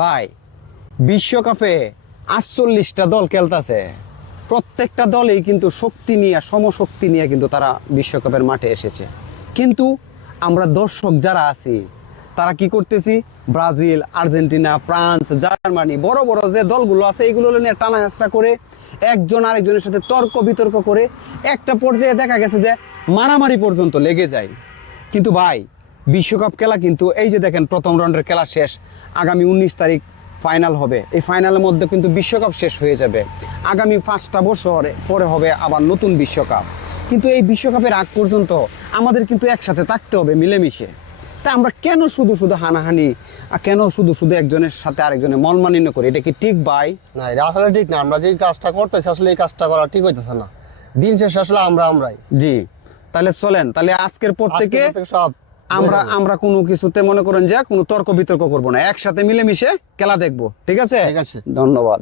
ভাই বিশ্বকাপে 48টা দল খেলতেছে, প্রত্যেকটা দলেই কিন্তু শক্তি নিয়ে সমশক্তি নিয়ে কিন্তু তারা বিশ্বকাপের মাঠে এসেছে। কিন্তু আমরা দর্শক যারা আছি তারা কি করতেছি, ব্রাজিল, আর্জেন্টিনা, ফ্রান্স, জার্মানি, বড় বড় যে দলগুলো আছে এইগুলো নিয়ে টানা হেঁচড়া করে একজন আরেকজনের সাথে তর্ক বিতর্ক করে একটা পর্যায়ে দেখা গেছে যে মারামারি পর্যন্ত লেগে যায়। কিন্তু ভাই বিশ্বকাপ খেলা কিন্তু এই যে দেখেন প্রথম রাউন্ডের খেলা শেষ, আগামী 19 তারিখ ফাইনাল হবে। এই ফাইনালের মধ্যে কিন্তু বিশ্বকাপ শেষ হয়ে যাবে, আগামী 5টা বছর পরে হবে আবার নতুন বিশ্বকাপ। কিন্তু এই বিশ্বকাপের আগ পর্যন্ত আমাদের কিন্তু একসাথে থাকতে হবে মিলেমিশে। তা আমরা কেন শুধু শুধু হানাহানি, কেন শুধু শুধু একজনের সাথে আরেকজনের মনমালিন্য করি? এটা কি ঠিক ভাই? না, এটা আসলে ঠিক না। আমরা যে কাজটা করতেছি আসলে এই কাজটা করা ঠিক হইতেছে না। দিন শেষে আসলে আমরাই জি, তাহলে চলেন, তাহলে আজকের পর থেকে সব আমরা কোনো কিছুতে মনে করেন যে কোনো তর্ক বিতর্ক করবো না, একসাথে মিলেমিশে খেলা দেখবো। ঠিক আছে, ঠিক আছে। ধন্যবাদ।